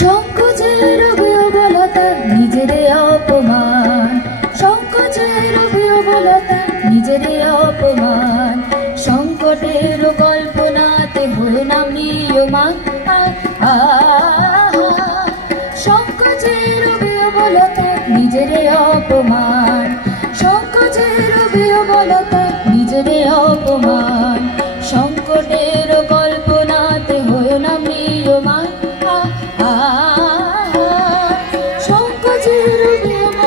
সংকোচের বিহবলতা নিজেরে অপমান। সংকোচের বিহবলতা নিজেরে অপমান। সংকটের কল্পনাতে হয়ে না মৃয়মান সংকোচের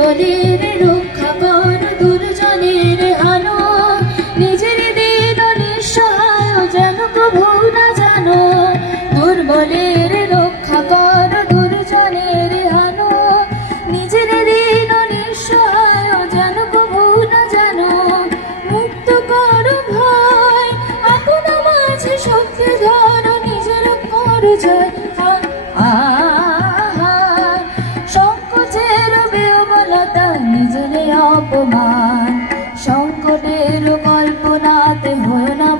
দুর্বলের রক্ষা কর দুর্জনের আনো নিজের দিন নিঃসহায় যেন কভু না জানো। দুর্বলের রক্ষা কর দুর্জনের আনো নিজের দিন নিঃসহায় যেন কভু না জানো। মুক্ত কর ভয় আপন মাঝে শক্তি ধর, নিজের কর জয়। আহা অপমান। সংকটের কল্পনাতে হয় না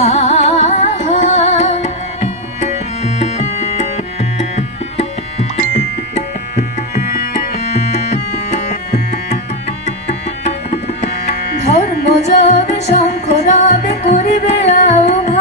আহা। ধর্ম যাবে শঙ্খ রবে করিবে আহ্বান।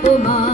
অপমান সংকটের